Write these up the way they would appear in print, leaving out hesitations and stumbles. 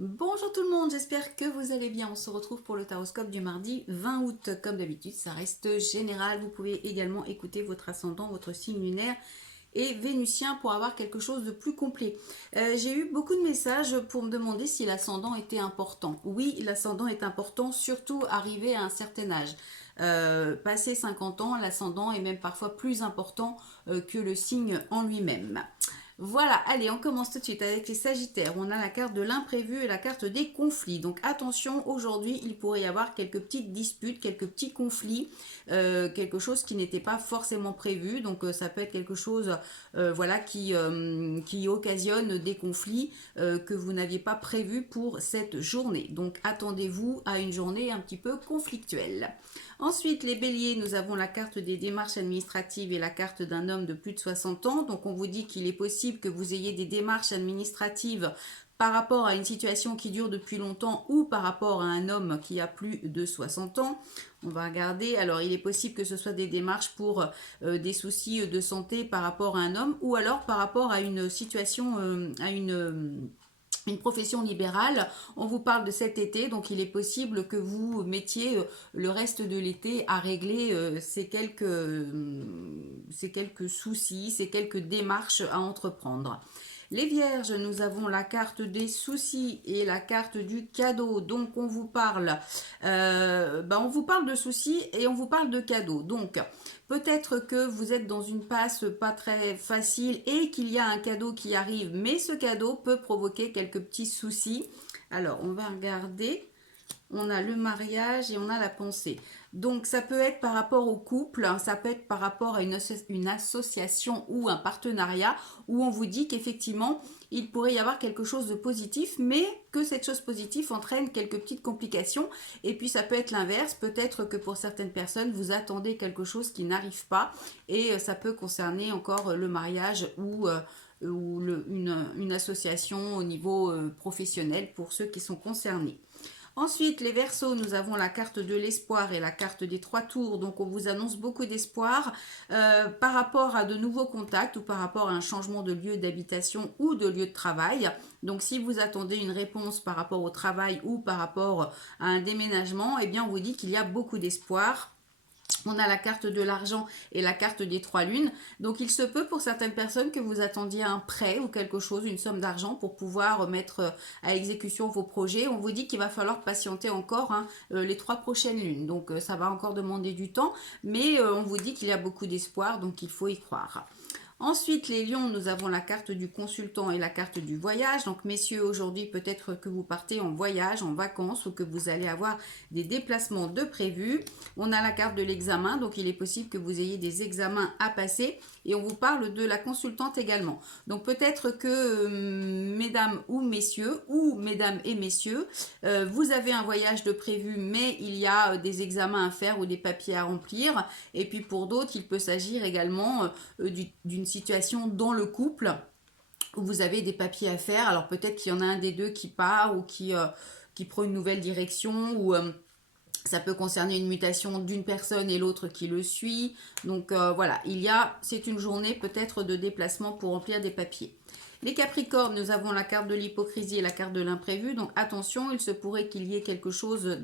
Bonjour tout le monde, j'espère que vous allez bien. On se retrouve pour le taroscope du mardi 20 août. Comme d'habitude, ça reste général. Vous pouvez également écouter votre ascendant, votre signe lunaire et vénusien pour avoir quelque chose de plus complet. J'ai eu beaucoup de messages pour me demander si l'ascendant était important. Oui, l'ascendant est important, surtout arrivé à un certain âge. Passé 50 ans, l'ascendant est même parfois plus important que le signe en lui-même. Voilà, allez, on commence tout de suite avec les Sagittaires. On a la carte de l'imprévu et la carte des conflits. Donc attention, aujourd'hui, il pourrait y avoir quelques petites disputes, quelques petits conflits, quelque chose qui n'était pas forcément prévu. Donc ça peut être quelque chose voilà, qui occasionne des conflits que vous n'aviez pas prévus pour cette journée. Donc attendez-vous à une journée un petit peu conflictuelle. Ensuite, les béliers, nous avons la carte des démarches administratives et la carte d'un homme de plus de 60 ans. Donc on vous dit qu'il est possible que vous ayez des démarches administratives par rapport à une situation qui dure depuis longtemps ou par rapport à un homme qui a plus de 60 ans. On va regarder. Alors, il est possible que ce soit des démarches pour des soucis de santé par rapport à un homme ou alors par rapport à une situation, à une profession libérale. On vous parle de cet été, donc il est possible que vous mettiez le reste de l'été à régler ces quelques soucis, ces quelques démarches à entreprendre. Les vierges, nous avons la carte des soucis et la carte du cadeau. Donc on vous parle de soucis et on vous parle de cadeaux. Donc peut-être que vous êtes dans une passe pas très facile et qu'il y a un cadeau qui arrive, mais ce cadeau peut provoquer quelques petits soucis. Alors on va regarder. On a le mariage et on a la pensée. Donc ça peut être par rapport au couple, ça peut être par rapport à une association ou un partenariat où on vous dit qu'effectivement il pourrait y avoir quelque chose de positif, mais que cette chose positive entraîne quelques petites complications. Et puis ça peut être l'inverse, peut-être que pour certaines personnes vous attendez quelque chose qui n'arrive pas et ça peut concerner encore le mariage ou une association au niveau professionnel pour ceux qui sont concernés. Ensuite, les Verseaux, nous avons la carte de l'espoir et la carte des 3 tours. Donc, on vous annonce beaucoup d'espoir par rapport à de nouveaux contacts ou par rapport à un changement de lieu d'habitation ou de lieu de travail. Donc, si vous attendez une réponse par rapport au travail ou par rapport à un déménagement, eh bien, on vous dit qu'il y a beaucoup d'espoir. On a la carte de l'argent et la carte des 3 lunes. Donc il se peut pour certaines personnes que vous attendiez un prêt ou quelque chose, une somme d'argent pour pouvoir mettre à exécution vos projets. On vous dit qu'il va falloir patienter encore les 3 prochaines lunes. Donc ça va encore demander du temps, mais on vous dit qu'il y a beaucoup d'espoir, donc il faut y croire. Ensuite, les lions, nous avons la carte du consultant et la carte du voyage. Donc, messieurs, aujourd'hui, peut-être que vous partez en voyage, en vacances ou que vous allez avoir des déplacements de prévus. On a la carte de l'examen, donc il est possible que vous ayez des examens à passer. Et on vous parle de la consultante également. Donc, peut-être que mesdames et messieurs, vous avez un voyage de prévu, mais il y a des examens à faire ou des papiers à remplir. Et puis, pour d'autres, il peut s'agir également d'une situation dans le couple où vous avez des papiers à faire. Alors peut-être qu'il y en a un des deux qui part ou qui prend une nouvelle direction ou ça peut concerner une mutation d'une personne et l'autre qui le suit. Donc voilà, c'est une journée peut-être de déplacement pour remplir des papiers. Les Capricornes, nous avons la carte de l'hypocrisie et la carte de l'imprévu. Donc attention, il se pourrait qu'il y ait quelque chose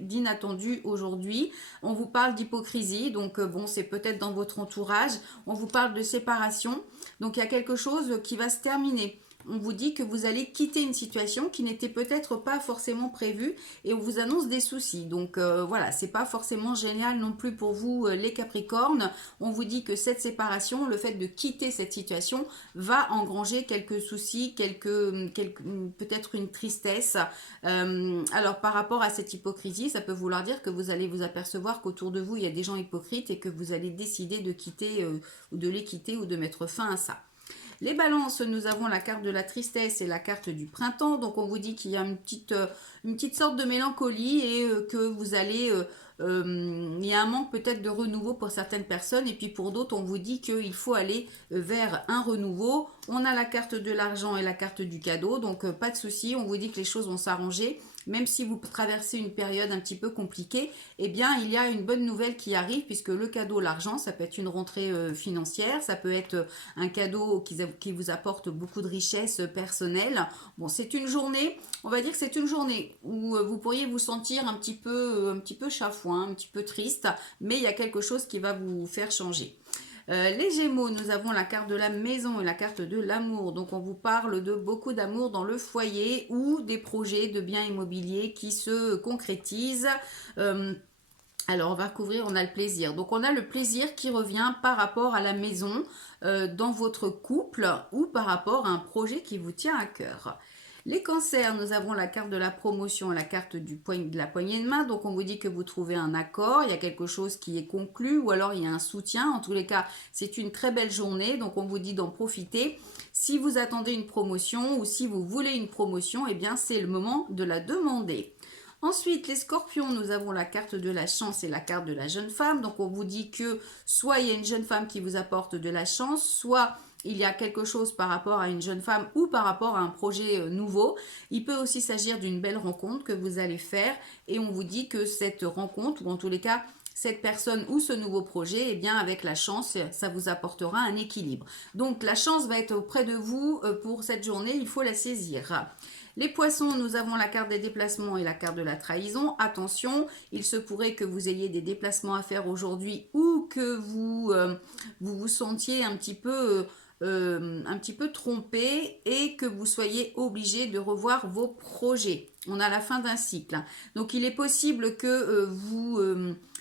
d'inattendu aujourd'hui. On vous parle d'hypocrisie, donc bon, c'est peut-être dans votre entourage. On vous parle de séparation. Donc il y a quelque chose qui va se terminer. On vous dit que vous allez quitter une situation qui n'était peut-être pas forcément prévue et on vous annonce des soucis. Donc voilà, c'est pas forcément génial non plus pour vous les Capricornes. On vous dit que cette séparation, le fait de quitter cette situation va engranger quelques soucis, peut-être une tristesse. Alors par rapport à cette hypocrisie, ça peut vouloir dire que vous allez vous apercevoir qu'autour de vous, il y a des gens hypocrites et que vous allez décider de quitter ou de les quitter ou de mettre fin à ça. Les balances, nous avons la carte de la tristesse et la carte du printemps. Donc on vous dit qu'il y a une petite sorte de mélancolie et que vous allez il y a un manque peut-être de renouveau pour certaines personnes, et puis pour d'autres, on vous dit qu'il faut aller vers un renouveau. On a la carte de l'argent et la carte du cadeau, donc pas de souci, on vous dit que les choses vont s'arranger. Même si vous traversez une période un petit peu compliquée, eh bien, il y a une bonne nouvelle qui arrive, puisque le cadeau, l'argent, ça peut être une rentrée financière, ça peut être un cadeau qui vous apporte beaucoup de richesse personnelle. Bon, c'est une journée, on va dire que c'est une journée où vous pourriez vous sentir un petit peu chafouin, un petit peu triste, mais il y a quelque chose qui va vous faire changer. Les Gémeaux, nous avons la carte de la maison et la carte de l'amour. Donc on vous parle de beaucoup d'amour dans le foyer ou des projets de biens immobiliers qui se concrétisent. Alors on va recouvrir, on a le plaisir. Donc on a le plaisir qui revient par rapport à la maison dans votre couple ou par rapport à un projet qui vous tient à cœur. Les cancers, nous avons la carte de la promotion et la carte de la poignée de main. Donc on vous dit que vous trouvez un accord, il y a quelque chose qui est conclu ou alors il y a un soutien. En tous les cas, c'est une très belle journée. Donc on vous dit d'en profiter. Si vous attendez une promotion ou si vous voulez une promotion, eh bien c'est le moment de la demander. Ensuite, les scorpions, nous avons la carte de la chance et la carte de la jeune femme. Donc on vous dit que soit il y a une jeune femme qui vous apporte de la chance, soit il y a quelque chose par rapport à une jeune femme ou par rapport à un projet nouveau. Il peut aussi s'agir d'une belle rencontre que vous allez faire et on vous dit que cette rencontre, ou en tous les cas, cette personne ou ce nouveau projet, eh bien avec la chance, ça vous apportera un équilibre. Donc la chance va être auprès de vous pour cette journée, il faut la saisir. Les poissons, nous avons la carte des déplacements et la carte de la trahison. Attention, il se pourrait que vous ayez des déplacements à faire aujourd'hui ou que vous sentiez un petit peu trompé et que vous soyez obligé de revoir vos projets. On a la fin d'un cycle. Donc il est possible que vous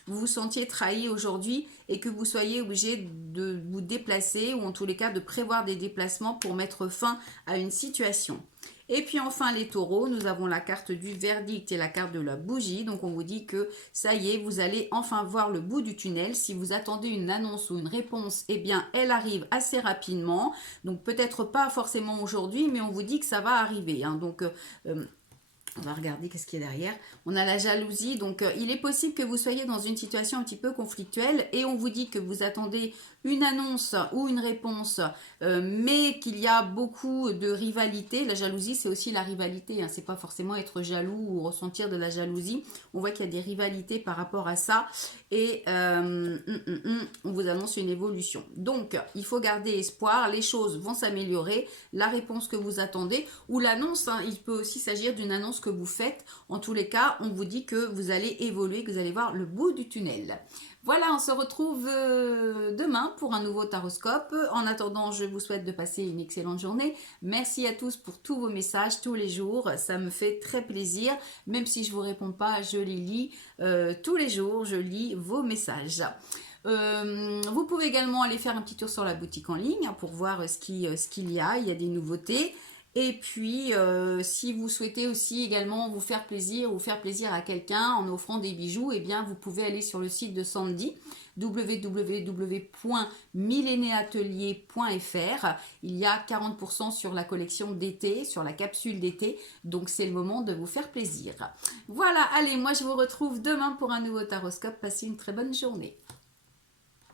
vous sentiez trahi aujourd'hui et que vous soyez obligé de vous déplacer ou en tous les cas de prévoir des déplacements pour mettre fin à une situation. Et puis enfin les taureaux, nous avons la carte du verdict et la carte de la bougie. Donc on vous dit que ça y est, vous allez enfin voir le bout du tunnel. Si vous attendez une annonce ou une réponse, eh bien elle arrive assez rapidement. Donc peut-être pas forcément aujourd'hui, mais on vous dit que ça va arriver. Donc on va regarder qu'est-ce qu'il y a derrière. On a la jalousie, donc il est possible que vous soyez dans une situation un petit peu conflictuelle et on vous dit que vous attendez une annonce ou une réponse, mais qu'il y a beaucoup de rivalité. La jalousie, c'est aussi la rivalité, hein. C'est pas forcément être jaloux ou ressentir de la jalousie. On voit qu'il y a des rivalités par rapport à ça et on vous annonce une évolution. Donc, il faut garder espoir, les choses vont s'améliorer. La réponse que vous attendez ou l'annonce, hein, il peut aussi s'agir d'une annonce que vous faites. En tous les cas, on vous dit que vous allez évoluer, que vous allez voir le bout du tunnel. Voilà, on se retrouve demain pour un nouveau taroscope. En attendant, je vous souhaite de passer une excellente journée. Merci à tous pour tous vos messages tous les jours. Ça me fait très plaisir. Même si je ne vous réponds pas, je les lis tous les jours. Je lis vos messages. Vous pouvez également aller faire un petit tour sur la boutique en ligne pour voir ce qu'il y a. Il y a des nouveautés. Et puis, si vous souhaitez aussi également vous faire plaisir ou faire plaisir à quelqu'un en offrant des bijoux, eh bien, vous pouvez aller sur le site de Sandy, www.millenniatelier.fr. Il y a 40% sur la collection d'été, sur la capsule d'été. Donc, c'est le moment de vous faire plaisir. Voilà, allez, moi, je vous retrouve demain pour un nouveau taroscope. Passez une très bonne journée.